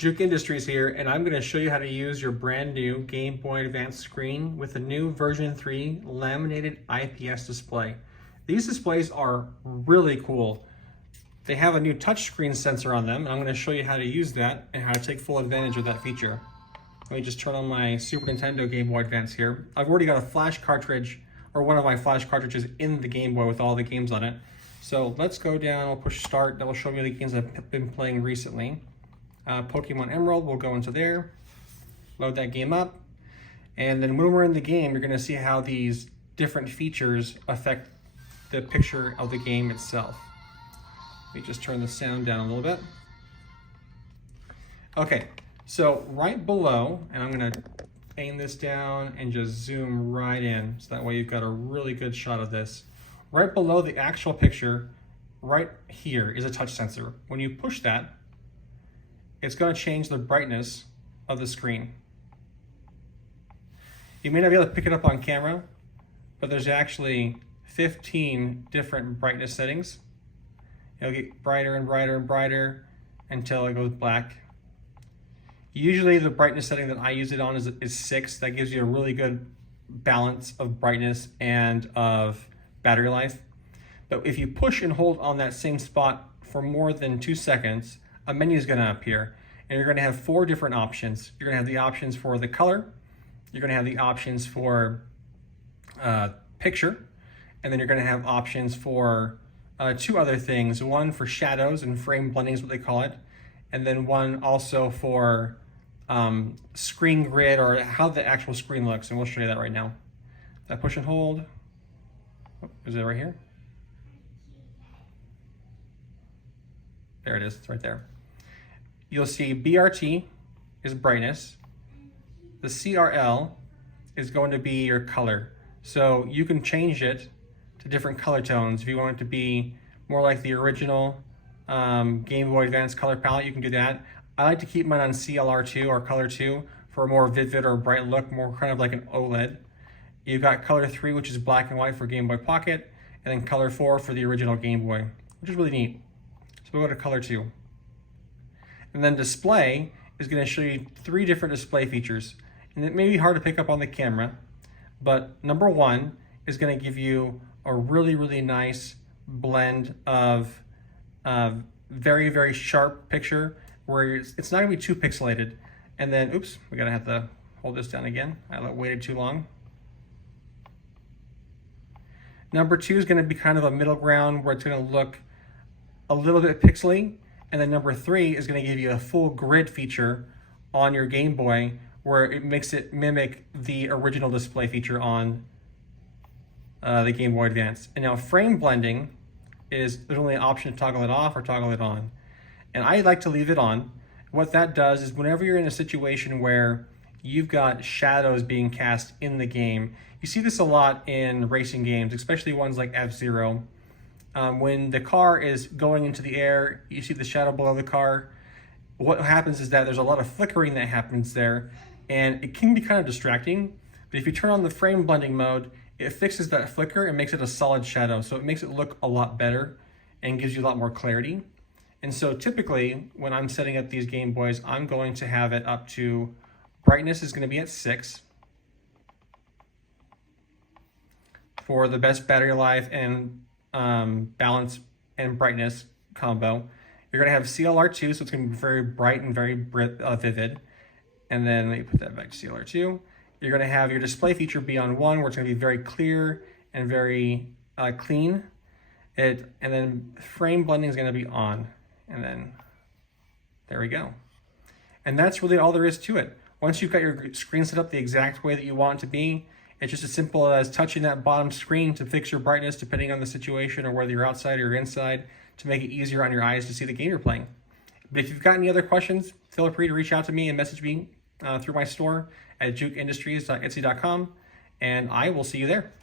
Juke Industries here, and I'm going to show you how to use your brand new Game Boy Advance screen with the new version 3 laminated IPS display. These displays are really cool. They have a new touchscreen sensor on them, and I'm going to show you how to use that and how to take full advantage of that feature. Let me just turn on my Super Nintendo Game Boy Advance here. I've already got a flash cartridge, or one of my flash cartridges in the Game Boy with all the games on it. So let's go down, I'll push start, that will show me the games I've been playing recently. Pokemon Emerald will go into there, load that game up, and then when we're in the game, you're going to see how these different features affect the picture of the game itself. Let me just turn the sound down a little bit. Okay, so right below, and I'm going to aim this down and just zoom right in, so that way you've got a really good shot of this. Right below the actual picture, right here is a touch sensor. When you push that, it's going to change the brightness of the screen. You may not be able to pick it up on camera, but there's actually 15 different brightness settings. It'll get brighter and brighter and brighter until it goes black. Usually the brightness setting that I use it on is 6. That gives you a really good balance of brightness and of battery life. But if you push and hold on that same spot for more than 2 seconds, a menu is going to appear, and you're going to have 4 different options. You're going to have the options for the color, you're going to have the options for picture, and then you're going to have options for 2 other things. One for shadows and frame blending is what they call it, and then one also for screen grid, or how the actual screen looks, and we'll show you that right now. That push and hold, is it right here? There it is, it's right there. You'll see BRT is brightness. The CRL is going to be your color. So you can change it to different color tones. If you want it to be more like the original Game Boy Advance color palette, you can do that. I like to keep mine on CLR2 or Color 2 for a more vivid or bright look, more kind of like an OLED. You've got Color 3, which is black and white for Game Boy Pocket, and then Color 4 for the original Game Boy, which is really neat. So we'll go to Color 2. And then Display is going to show you 3 different display features. And it may be hard to pick up on the camera, but number 1 is going to give you a really, really nice blend of very, very sharp picture where it's not going to be too pixelated. And then, oops, we're going to have to hold this down again. I waited too long. Number 2 is going to be kind of a middle ground where it's going to look a little bit pixely. And then number 3 is going to give you a full grid feature on your Game Boy, where it makes it mimic the original display feature on the Game Boy Advance. And now frame blending there's only an option to toggle it off or toggle it on. And I like to leave it on. What that does is whenever you're in a situation where you've got shadows being cast in the game, you see this a lot in racing games, especially ones like F-Zero. When the car is going into the air, you see the shadow below the car. What happens is that there's a lot of flickering that happens there, and it can be kind of distracting. But if you turn on the frame blending mode, it fixes that flicker and makes it a solid shadow. So it makes it look a lot better and gives you a lot more clarity. And so typically, when I'm setting up these Game Boys, I'm going to have it up to, brightness is going to be at 6. For the best battery life and balance and brightness combo. You're going to have CLR2, so it's going to be very bright and very vivid. And then let me put that back to CLR2. You're going to have your display feature be on 1, where it's going to be very clear and very clean. And then frame blending is going to be on. And then there we go. And that's really all there is to it. Once you've got your screen set up the exact way that you want it to be, it's just as simple as touching that bottom screen to fix your brightness depending on the situation, or whether you're outside or you're inside, to make it easier on your eyes to see the game you're playing. But if you've got any other questions, feel free to reach out to me and message me through my store at jukeindustries.etsy.com, and I will see you there.